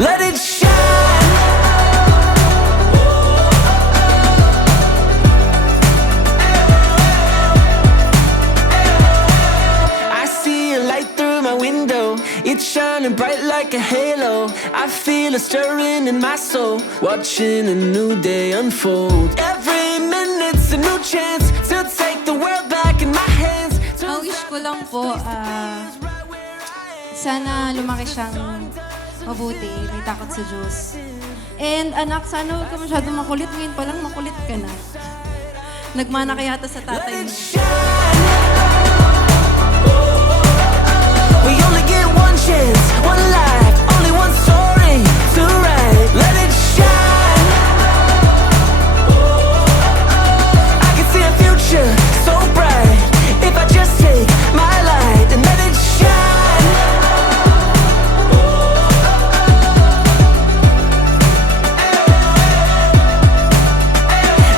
let it shine. I see a light through my window, it's shining bright like a halo. I feel a stirring in my soul, watching a new day unfold. Every minute's a new chance to take the world back in my hands. Ang wish ko lang po, sana lumaki siyang mabuti, may takot sa Diyos. And anak, sana huwag ka masyadong makulit. Ngayon pa lang makulit ka na. Nagmana ka yata sa tatay mo. We only get one chance, one life, only one story to write. Let it shine. I can see a future so bright if I just take my light and let it shine.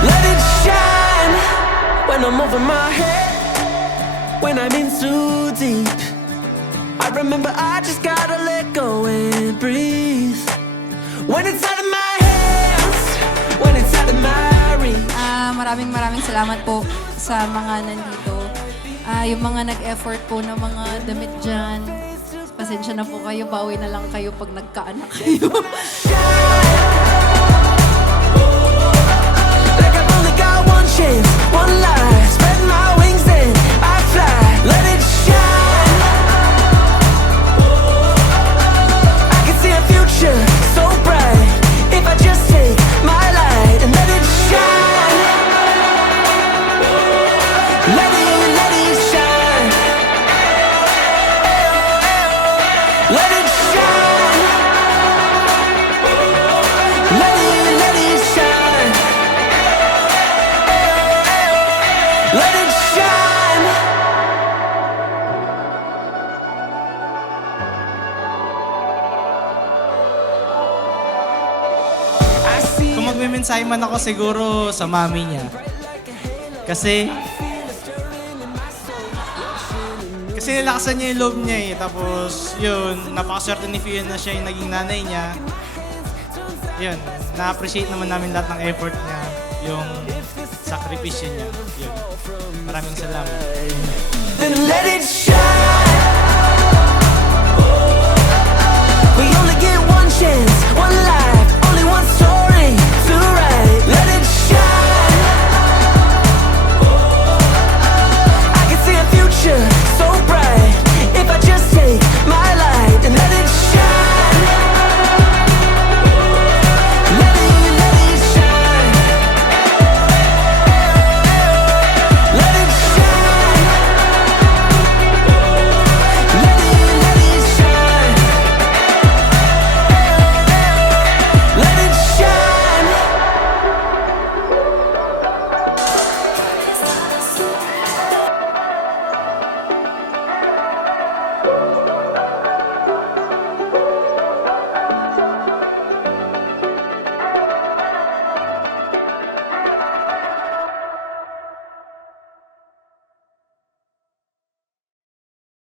Let it shine when I'm over my head, when I'm in too deep. I remember I just gotta let go and breathe. When it's out of my hands, when it's out of my reach. Maraming salamat po sa mga nandito. Yung mga nag-effort po ng mga damit dyan. Pasensya na po kayo, bawi na lang kayo pag nagkaanak kayo. Like I've only got one chance, one life. Spread my wings and I fly. Let it shine. I can see a future so bright if I just take my light and let it shine. Let it shine. Let it shine. Let it shine. Let it shine. I see Kung magme-mensahe man ako siguro sa mami niya. Kasi nilakasan niya yung loob niya eh. Tapos yun, napakaswerte ni Fiona na siya yung naging nanay niya. Yun, na-appreciate naman namin lahat ng effort niya. Yung sakripisyo niya. Yun. Maraming salamat. then let it shine.